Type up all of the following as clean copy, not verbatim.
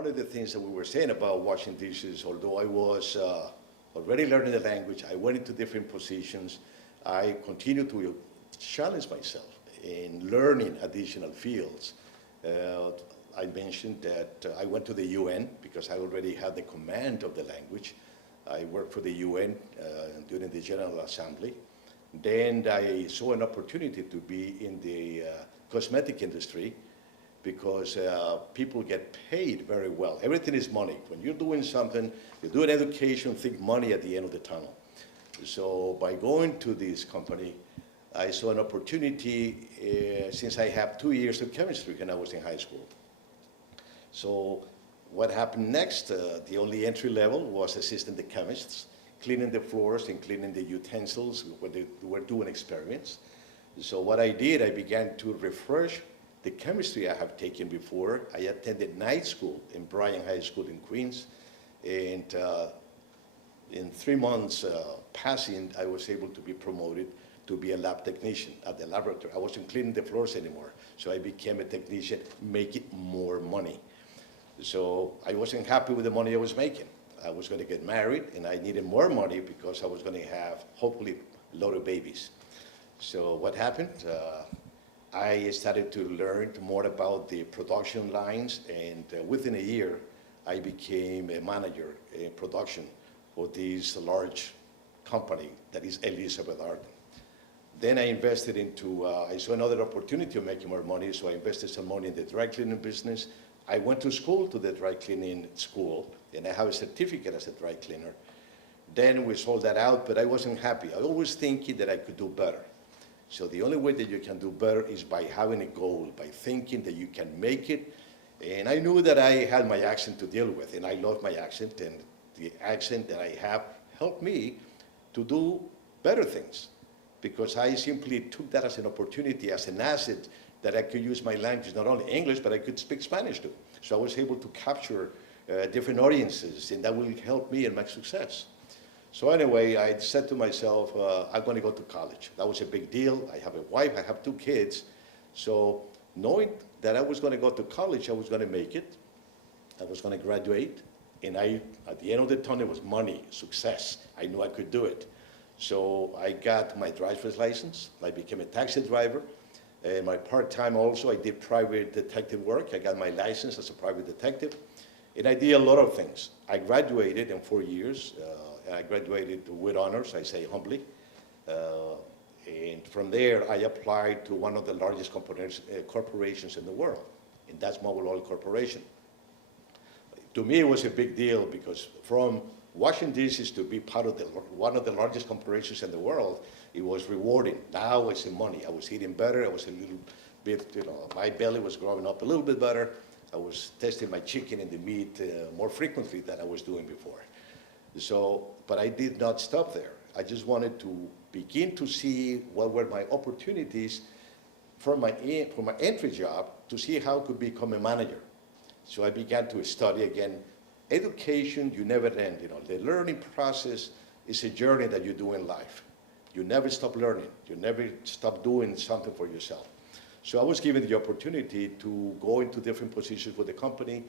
one of the things that we were saying about washing dishes, although I was already learning the language, I went into different positions. I continued to challenge myself in learning additional fields. I mentioned that I went to the UN because I already had the command of the language. I worked for the UN during the General Assembly. Then I saw an opportunity to be in the cosmetic industry because people get paid very well. Everything is money. When you're doing something, you do an education, think money at the end of the tunnel. So by going to this company, I saw an opportunity since I have 2 years of chemistry when I was in high school. So what happened next, the only entry level was assisting the chemists, cleaning the floors and cleaning the utensils when they were doing experiments. So what I did, I began to refresh the chemistry I have taken before. I attended night school in Bryan High School in Queens, and in 3 months passing, I was able to be promoted to be a lab technician at the laboratory. I wasn't cleaning the floors anymore, so I became a technician, making more money. So I wasn't happy with the money I was making. I was going to get married, and I needed more money because I was going to have, hopefully, a lot of babies. So what happened? I started to learn more about the production lines, and within a year, I became a manager in production for this large company that is Elizabeth Arden. Then I invested into, I saw another opportunity of making more money, so I invested some money in the dry cleaning business. I went to school, to the dry cleaning school, and I have a certificate as a dry cleaner. Then we sold that out, but I wasn't happy. I always thinking that I could do better. So the only way that you can do better is by having a goal, by thinking that you can make it. And I knew that I had my accent to deal with, and I love my accent, and the accent that I have helped me to do better things, because I simply took that as an opportunity, as an asset, that I could use my language, not only English, but I could speak Spanish too. So I was able to capture different audiences, and that will help me in my success. So anyway, I said to myself, I'm going to go to college. That was a big deal. I have a wife, I have 2 kids. So knowing that I was going to go to college, I was going to make it. I was going to graduate. And at the end of the tunnel, it was money, success. I knew I could do it. So I got my driver's license. I became a taxi driver. And my part-time also, I did private detective work. I got my license as a private detective. And I did a lot of things. I graduated in 4 years. I graduated with honors, I say humbly. And from there, I applied to one of the largest corporations in the world, and that's Mobile Oil Corporation. To me, it was a big deal because from washing dishes to be part of one of the largest corporations in the world, it was rewarding. Now it's the money. I was eating better. I was a little bit, my belly was growing up a little bit better. I was testing my chicken and the meat more frequently than I was doing before. So, but I did not stop there. I just wanted to begin to see what were my opportunities for my entry job to see how I could become a manager. So I began to study again. Education, you never end. The learning process is a journey that you do in life. You never stop learning. You never stop doing something for yourself. So I was given the opportunity to go into different positions with the company.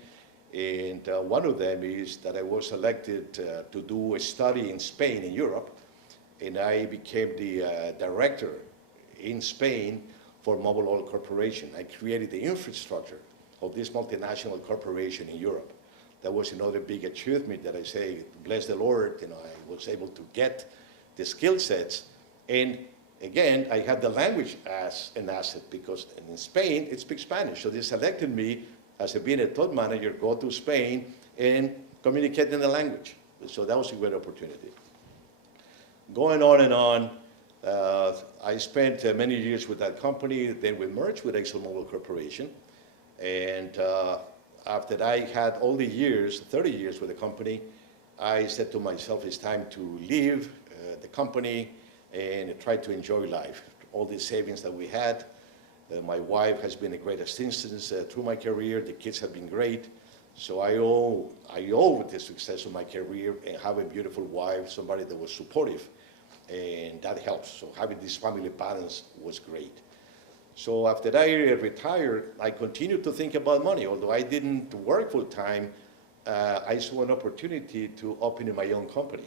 And one of them is that I was selected to do a study in Spain, in Europe, and I became the director in Spain for Mobile Oil Corporation. I created the infrastructure of this multinational corporation in Europe. That was another big achievement that I say, bless the Lord, I was able to get the skill sets. And again, I had the language as an asset because in Spain, it speaks Spanish. So they selected me as being a top manager, go to Spain and communicate in the language. So that was a great opportunity. Going on and on, I spent many years with that company. Then we merged with ExxonMobil Corporation. And after I had all the years, 30 years with the company, I said to myself, it's time to leave the company and try to enjoy life. All the savings that we had. My wife has been a great assistance through my career. The kids have been great. So I owe the success of my career and have a beautiful wife, somebody that was supportive, and that helps. So having this family balance was great. So after I retired, I continued to think about money. Although I didn't work full time, I saw an opportunity to open my own company.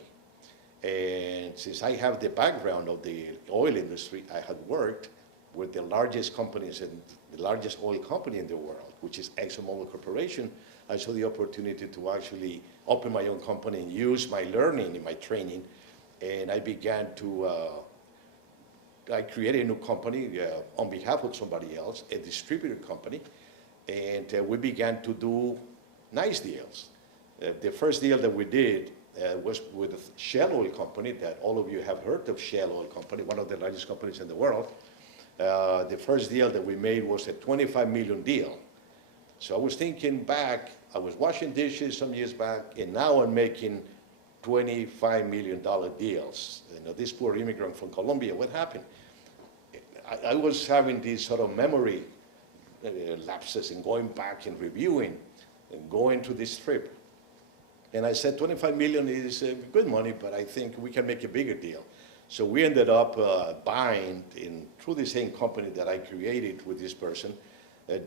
And since I have the background of the oil industry, I had worked with the largest companies and the largest oil company in the world, which is ExxonMobil Corporation. I saw the opportunity to actually open my own company and use my learning and my training. And I began to, I created a new company on behalf of somebody else, a distributor company. And we began to do nice deals. The first deal that we did was with a Shell Oil company that all of you have heard of. Shell Oil company, one of the largest companies in the world. The first deal that we made was a $25 million deal. So I was thinking back, I was washing dishes some years back, and now I'm making $25 million deals. You know, this poor immigrant from Colombia, what happened? I was having these sort of memory lapses and going back and reviewing and going to this trip. And I said, 25 million is good money, but I think we can make a bigger deal. So we ended up buying through the same company that I created with this person,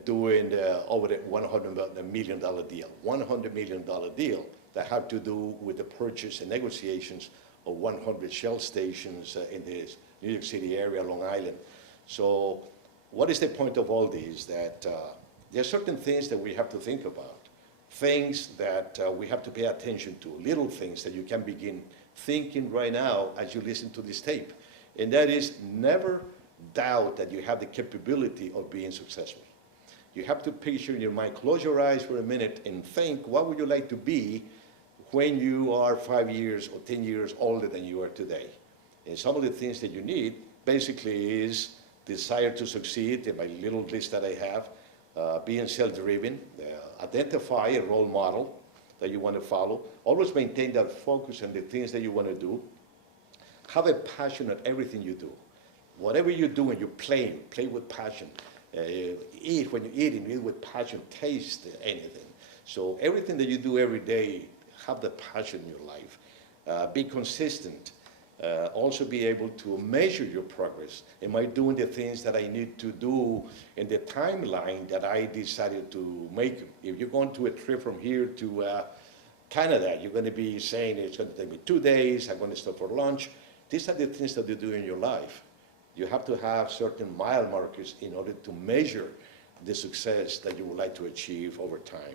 doing over a $100 million deal. $100 million deal that had to do with the purchase and negotiations of 100 Shell stations in the New York City area, Long Island. So what is the point of all this? That there are certain things that we have to think about, things that we have to pay attention to, little things that you can begin thinking right now as you listen to this tape. And that is, never doubt that you have the capability of being successful. You have to picture in your mind, close your eyes for a minute and think, what would you like to be when you are 5 years or 10 years older than you are today? And some of the things that you need basically is desire to succeed, in my little list that I have, being self-driven, identify a role model that you want to follow, always maintain that focus on the things that you want to do, have a passion at everything you do. Whatever you do when you're playing, play with passion. Eat when you're eating, eat with passion, taste anything. So everything that you do every day, have the passion in your life. Be consistent. Also be able to measure your progress. Am I doing the things that I need to do in the timeline that I decided to make? If you're going to a trip from here to Canada, you're going to be saying it's going to take me 2 days, I'm going to stop for lunch. These are the things that you do in your life. You have to have certain mile markers in order to measure the success that you would like to achieve over time.